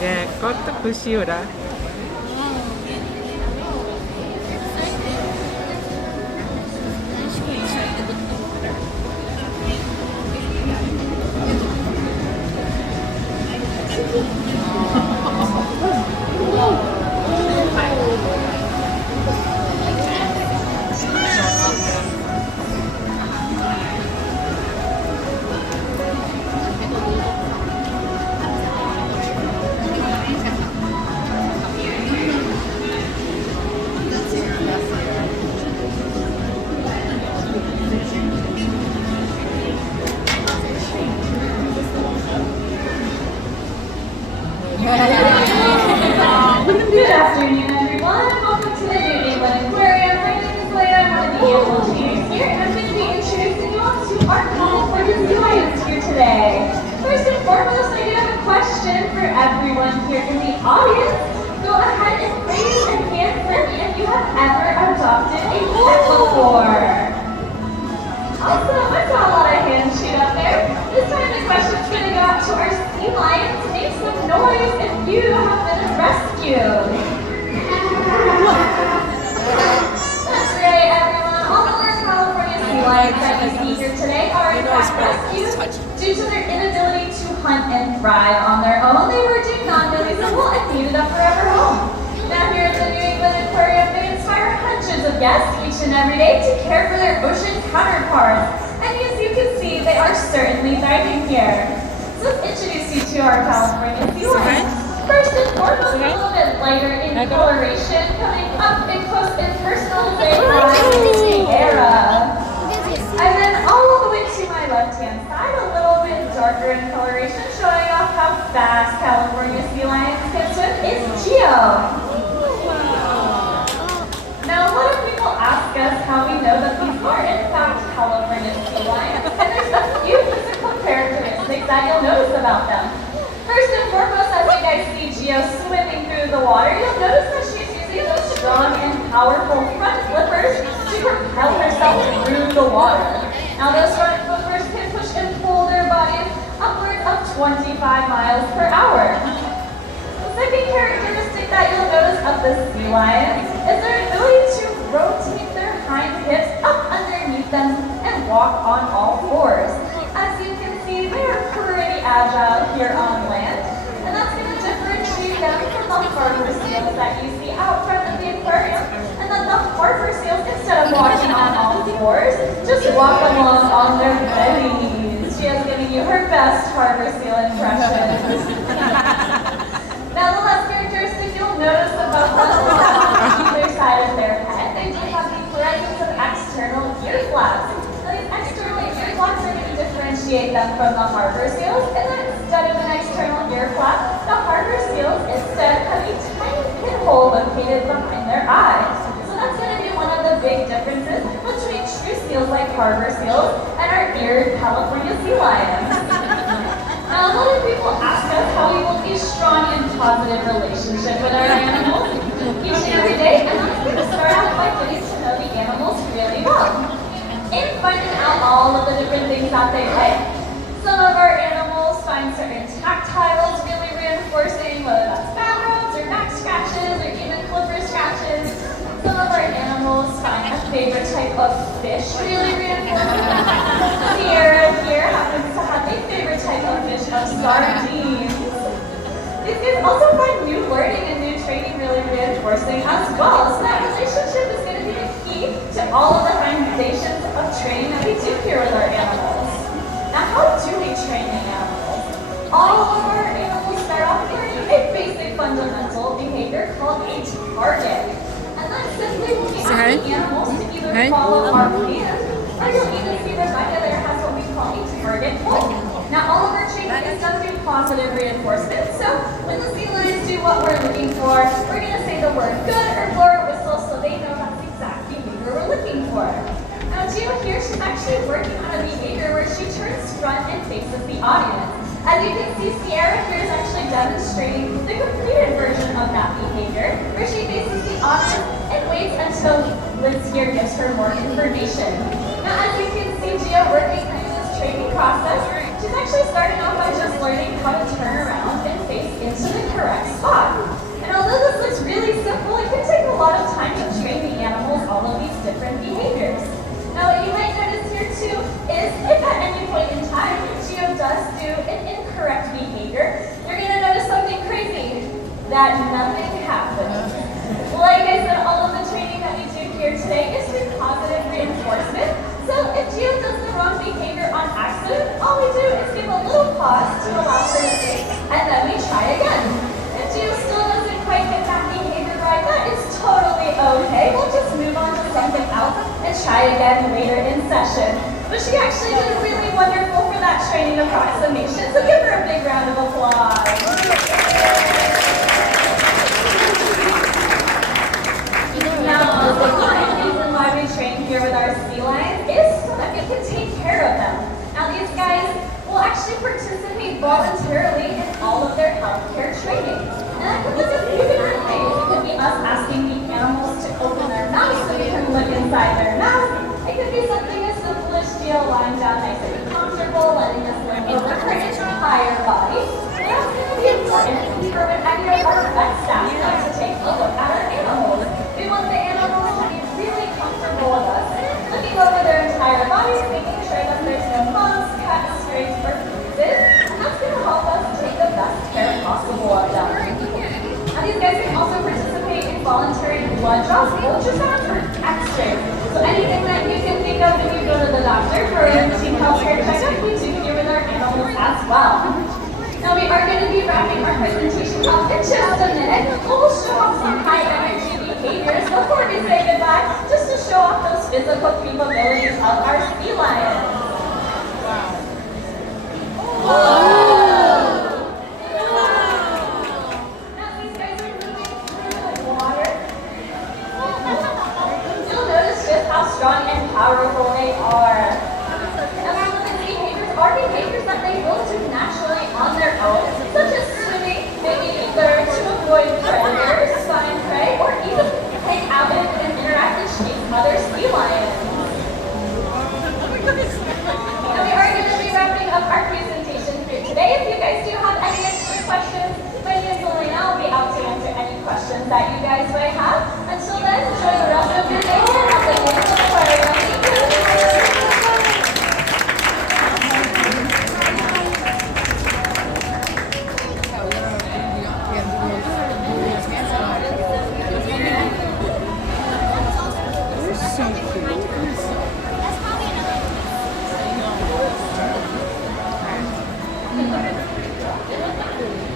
Yeah, got the Kushiura. Good afternoon, everyone. Welcome to the New England Aquarium. My name is Leah. I'm one of the animal trainers here, and I'm going to be introducing you all to our California sea lions here today. First and foremost, I do have a question for everyone here in the audience. Go ahead and raise your hand for me if you have ever adopted a pet before. Awesome. I saw a lot of hands shoot up there. This time the question's going to go out to our sea lions. Make some noise if you have been rescued. That's right, everyone. All of our California sea lions that you see here today are in fact rescued due to their inability to hunt and thrive on their own. They were deemed non-releasable and needed a forever home. Now here at the New England Aquarium, they inspire hundreds of guests each and every day to care for their ocean counterparts. And as you can see, they are certainly thriving here. So let's introduce you to our California sea lions. First and foremost, a little bit lighter in coloration, coming up and close and personal, they are Sierra. And then all the way to my left-hand side, a little bit darker in coloration, showing off how fast California sea lions can swim, is Geo. Now, a lot of people ask us how we know that these are in fact California sea lions, and there's a few physical characteristics that you'll notice about them. First and foremost, as you guys see Geo swimming through the water, you'll notice that she's using those strong and powerful front flippers to propel herself through the water. Now, those front flippers can push and pull their bodies upwards of 25 miles per hour. The second characteristic that you'll notice of the sea lions is their ability to rotate their hind hips up underneath them and walk on all fours. As you can see, they are pretty agile here on land, and that's going to differentiate them from the harbor seals that you see out front of the aquarium, and that the harbor seals, instead of walking on all fours, just walk along on their bellies. She is giving you her best harbor seal impression. Now, the last characteristic you'll notice about them is that on either side of their head, they do have the presence of external ear flaps. Now, these external ear flaps are going to differentiate them from the harbor seals, and then instead of an external ear flap, the harbor seals instead have a tiny pinhole located behind their eyes. So that's going to be one of the big differences between true seals like harbor seals and our eared California sea lions. Now, a lot of people ask us how we will be a strong and positive relationship with our animals each and every day, and I'm going to start out by getting to know the animals really well and finding out all of the different things that they like. Some of our animals find certain tactiles really reinforcing, whether that's back rubs or back scratches or even flipper scratches. Some of our animals find a favorite type of fish really reinforcing. Sierra here happens to have a favorite type of fish of sardines. These guys also find new learning and new training really reinforcing as well. So that relationship is going to be the key to all of the foundations of training that we do here with our animals. Now, how do we train the animals? All of our animals start off learning a basic fundamental behavior called a target. And that's simply looking at the animals to either follow our command, or you'll even see Rebecca there has what we call a target pull. Now, all of our training is done through positive reinforcement. So when the sea lions do what we're looking for, we're going to say the word good or blow or whistle so they know that's the exact behavior we're looking for. Now, Geo here, she's actually working on a behavior where she turns front and faces the audience. As you can see, Sierra here is actually demonstrating the completed version of that behavior, where she faces the audience and waits until Liz here gives her more information. Now, as you can see, Geo working through this training process, she's actually starting off by just learning how to turn around and face into the correct spot. And although this looks really simple, it can take a lot of time to train the animals all of these different behaviors. Now what you might notice here too is if at any point in time Geo does do an incorrect behavior, you're going to notice something crazy, that nothing happens. Like I said, all of the training that we do here today is through positive reinforcement. So if Geo does the wrong behavior on accident, all we do is give a little pause to allow her to think, and then we try again. If Geo still doesn't quite get that behavior right, that is totally okay. We'll just move on to something else and try again later in session. But she actually did really wonderful for that training approximation, so give her a big round of applause. Now, the reason why we train here with our sea lions is so that we can take care of them. Now, these guys will actually participate voluntarily in all of their healthcare training. And that could look a few different ways. It could be us asking the animals to open their mouth so we can look inside their mouth. It could be something as simple as Geo lying down nice and comfortable, letting us look over her entire body. And that's going to be important for any of our vet staff to take a look at our animals. We want the animals to be really comfortable with us, looking over their entire bodies, making sure that there's no bumps, cuts, scrapes, or bruises, and that's going to help us take the best care possible of them. Now these guys can also participate in voluntary blood draws, ultrasound, or x-rays. So anything that you can think of when you go to the doctor for a routine healthcare checkup, we do here with our animals as well. Now we are going to be wrapping our presentation up in just a minute. We'll show off some high energy behaviors before we say goodbye, just to show off those physical capabilities of our sea lions. Whoa! Now these guys are moving through the water. You'll notice just how strong and powerful they are. And some of these behaviors are behaviors that they will do naturally on their own, such as swimming, maybe either to avoid predators, find prey, or even hang out and interact and chase other sea lions. Now we are going to be wrapping up our presentation for today. If you guys do have any extra questions, my name is Elena. I'll be out to answer any questions that you guys may have. Until then, enjoy the rest of your day here at the New England Aquarium. Thank you.